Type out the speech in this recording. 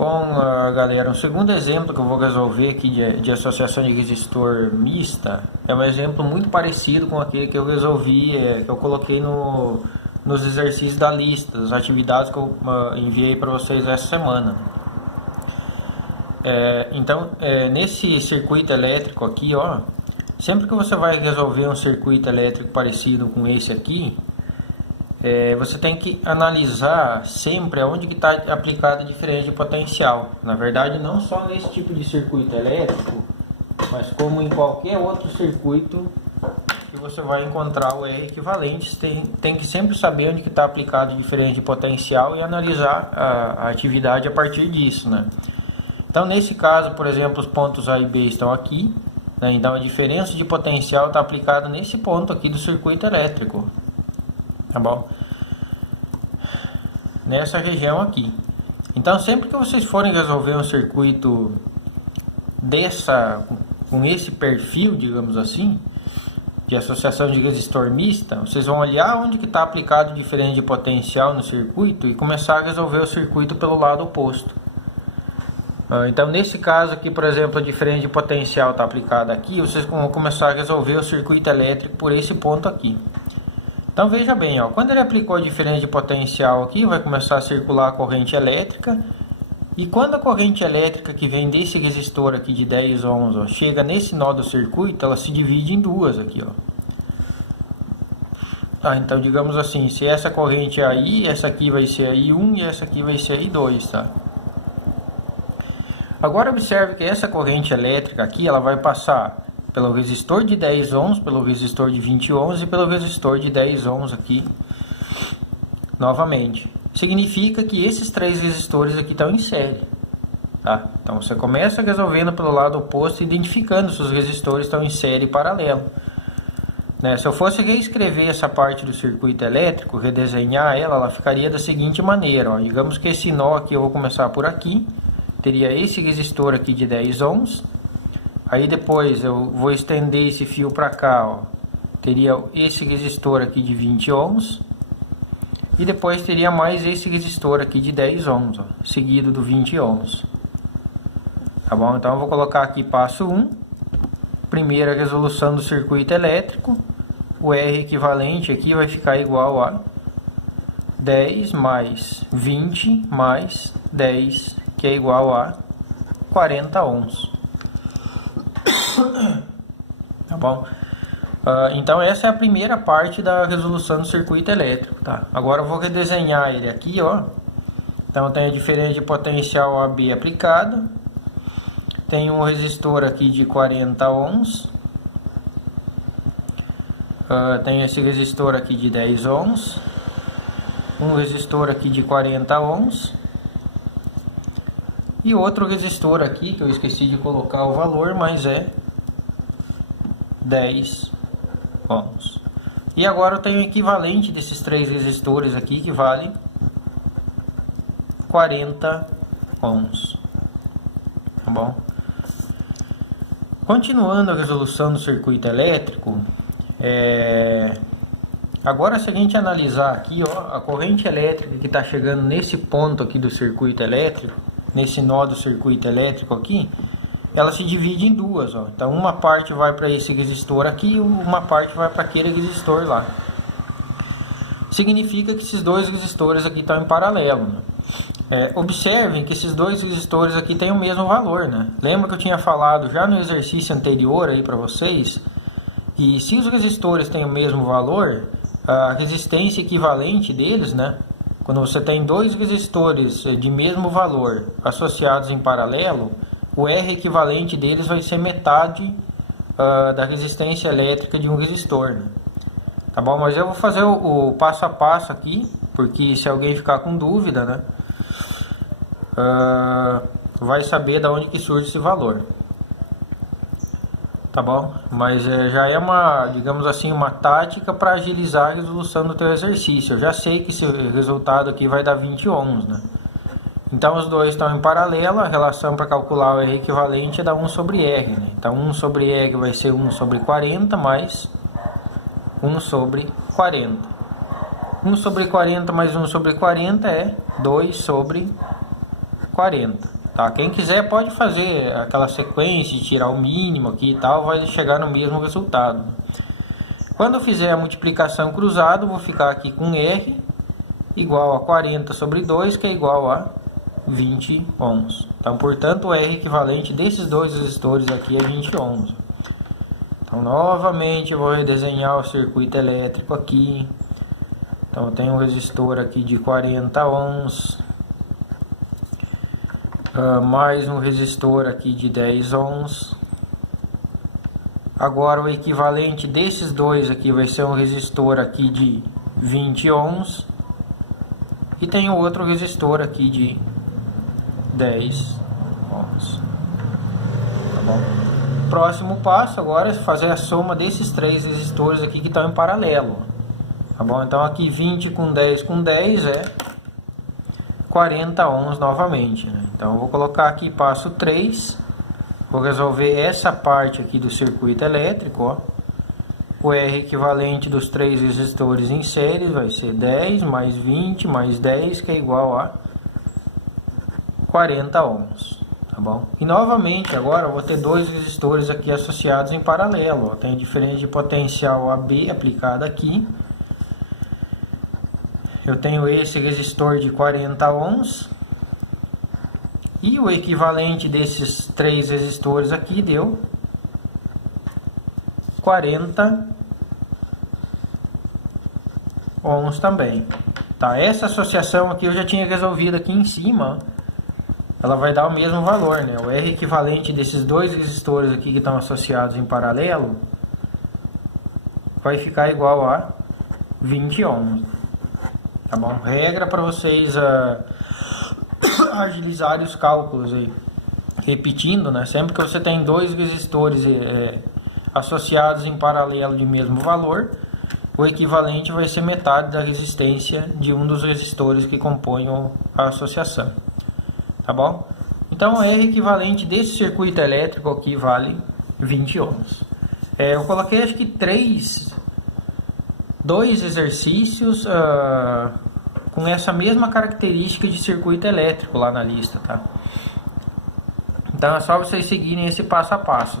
Bom, galera, um segundo exemplo que eu vou resolver aqui de associação de resistor mista é um exemplo muito parecido com aquele que eu resolvi, que eu coloquei nos exercícios da lista, das atividades que eu enviei para vocês essa semana. Então, nesse circuito elétrico aqui, ó, sempre que você vai resolver um circuito elétrico parecido com esse aqui, você tem que analisar sempre onde que está aplicada a diferença de potencial. Na verdade, não só nesse tipo de circuito elétrico, mas como em qualquer outro circuito que você vai encontrar o R equivalente, tem que sempre saber onde que está aplicado a diferença de potencial e analisar a atividade a partir disso, né? Então, nesse caso, por exemplo, os pontos A e B estão aqui, né? Então, a diferença de potencial está aplicada nesse ponto aqui do circuito elétrico. Tá bom? Nessa região aqui. Então, sempre que vocês forem resolver um circuito com esse perfil, digamos assim, de associação de resistor mista, vocês vão olhar onde que está aplicado diferença de potencial no circuito e começar a resolver o circuito pelo lado oposto. Então, nesse caso aqui, por exemplo, a diferença de potencial está aplicada aqui, vocês vão começar a resolver o circuito elétrico por esse ponto aqui. Então veja bem, ó, quando ele aplicou a diferença de potencial aqui, vai começar a circular a corrente elétrica. E quando a corrente elétrica que vem desse resistor aqui de 10 ohms, ó, chega nesse nó do circuito, ela se divide em duas aqui, ó. Então digamos assim, se essa corrente é a I, essa aqui vai ser a I1 e essa aqui vai ser a I2, tá? Agora observe que essa corrente elétrica aqui, ela vai passar pelo resistor de 10 ohms, pelo resistor de 20 ohms e pelo resistor de 10 ohms aqui, novamente. Significa que esses três resistores aqui estão em série, tá? Então você começa resolvendo pelo lado oposto, identificando se os resistores estão em série paralelo, né? Se eu fosse reescrever essa parte do circuito elétrico, redesenhar ela ficaria da seguinte maneira, ó. Digamos que esse nó aqui eu vou começar por aqui, teria esse resistor aqui de 10 ohms. Aí depois eu vou estender esse fio para cá, ó. Teria esse resistor aqui de 20 ohms. E depois teria mais esse resistor aqui de 10 ohms, ó, seguido do 20 ohms. Tá bom? Então eu vou colocar aqui passo 1. Primeira resolução do circuito elétrico. O R equivalente aqui vai ficar igual a 10 mais 20 mais 10, que é igual a 40 ohms. Tá bom? Então essa é a primeira parte da resolução do circuito elétrico, tá? Agora eu vou redesenhar ele aqui, ó. Então eu tenho a diferença de potencial AB aplicada. Tenho um resistor aqui de 40 ohms. Tenho esse resistor aqui de 10 ohms. Um resistor aqui de 40 ohms. E outro resistor aqui, que eu esqueci de colocar o valor, mas é 10 ohms. E agora eu tenho o equivalente desses três resistores aqui, que vale 40 ohms. Tá bom? Continuando a resolução do circuito elétrico, agora se a gente analisar aqui, ó, a corrente elétrica que está chegando nesse ponto aqui do circuito elétrico, nesse nó do circuito elétrico aqui, ela se divide em duas, ó. Então uma parte vai para esse resistor aqui e uma parte vai para aquele resistor lá. Significa que esses dois resistores aqui estão em paralelo, né? Observem que esses dois resistores aqui têm o mesmo valor, né? Lembra que eu tinha falado já no exercício anterior aí para vocês, que se os resistores têm o mesmo valor, a resistência equivalente deles, né? Quando você tem dois resistores de mesmo valor associados em paralelo, o R equivalente deles vai ser metade da resistência elétrica de um resistor, né? Tá bom? Mas eu vou fazer o passo a passo aqui, porque se alguém ficar com dúvida, né, vai saber de onde que surge esse valor. Tá bom? Mas já é uma, digamos assim, uma tática para agilizar a resolução do teu exercício. Eu já sei que esse resultado aqui vai dar 20 ohms, né? Então os dois estão em paralelo, a relação para calcular o R equivalente é dar 1 sobre R, né? Então 1 sobre R vai ser 1 sobre 40 mais 1 sobre 40. 1 sobre 40 mais 1 sobre 40 é 2 sobre 40. 40, tá? Quem quiser pode fazer aquela sequência de tirar o mínimo aqui e tal, vai chegar no mesmo resultado. Quando eu fizer a multiplicação cruzada, vou ficar aqui com R igual a 40 sobre 2, que é igual a 20 ohms. Então, portanto, o R equivalente desses dois resistores aqui é 20 ohms. Então, novamente, eu vou redesenhar o circuito elétrico aqui. Então, eu tenho um resistor aqui de 40 ohms, mais um resistor aqui de 10 ohms. Agora, o equivalente desses dois aqui vai ser um resistor aqui de 20 ohms. E tem outro resistor aqui de 10 ohms. Tá bom? Próximo passo agora é fazer a soma desses três resistores aqui que estão em paralelo. Tá bom? Então aqui 20 com 10 é 40 ohms novamente, né? Então eu vou colocar aqui passo 3. Vou resolver essa parte aqui do circuito elétrico, ó. O R equivalente dos três resistores em série vai ser 10 mais 20 mais 10, que é igual a 40 ohms. Tá bom? E novamente agora eu vou ter dois resistores aqui associados em paralelo, ó. Tem diferença de potencial AB aplicada aqui. Eu tenho esse resistor de 40 ohms. E o equivalente desses três resistores aqui deu 40 ohms também. Tá, essa associação aqui eu já tinha resolvido aqui em cima. Ela vai dar o mesmo valor, né? O R equivalente desses dois resistores aqui que estão associados em paralelo vai ficar igual a 20 ohms. Tá bom? Regra para vocês agilizarem os cálculos aí. Repetindo, né? Sempre que você tem dois resistores associados em paralelo de mesmo valor, o equivalente vai ser metade da resistência de um dos resistores que compõem a associação. Tá bom? Então, o R equivalente desse circuito elétrico aqui vale 20 ohms. Eu coloquei acho que dois exercícios com essa mesma característica de circuito elétrico lá na lista, tá? Então é só vocês seguirem esse passo a passo.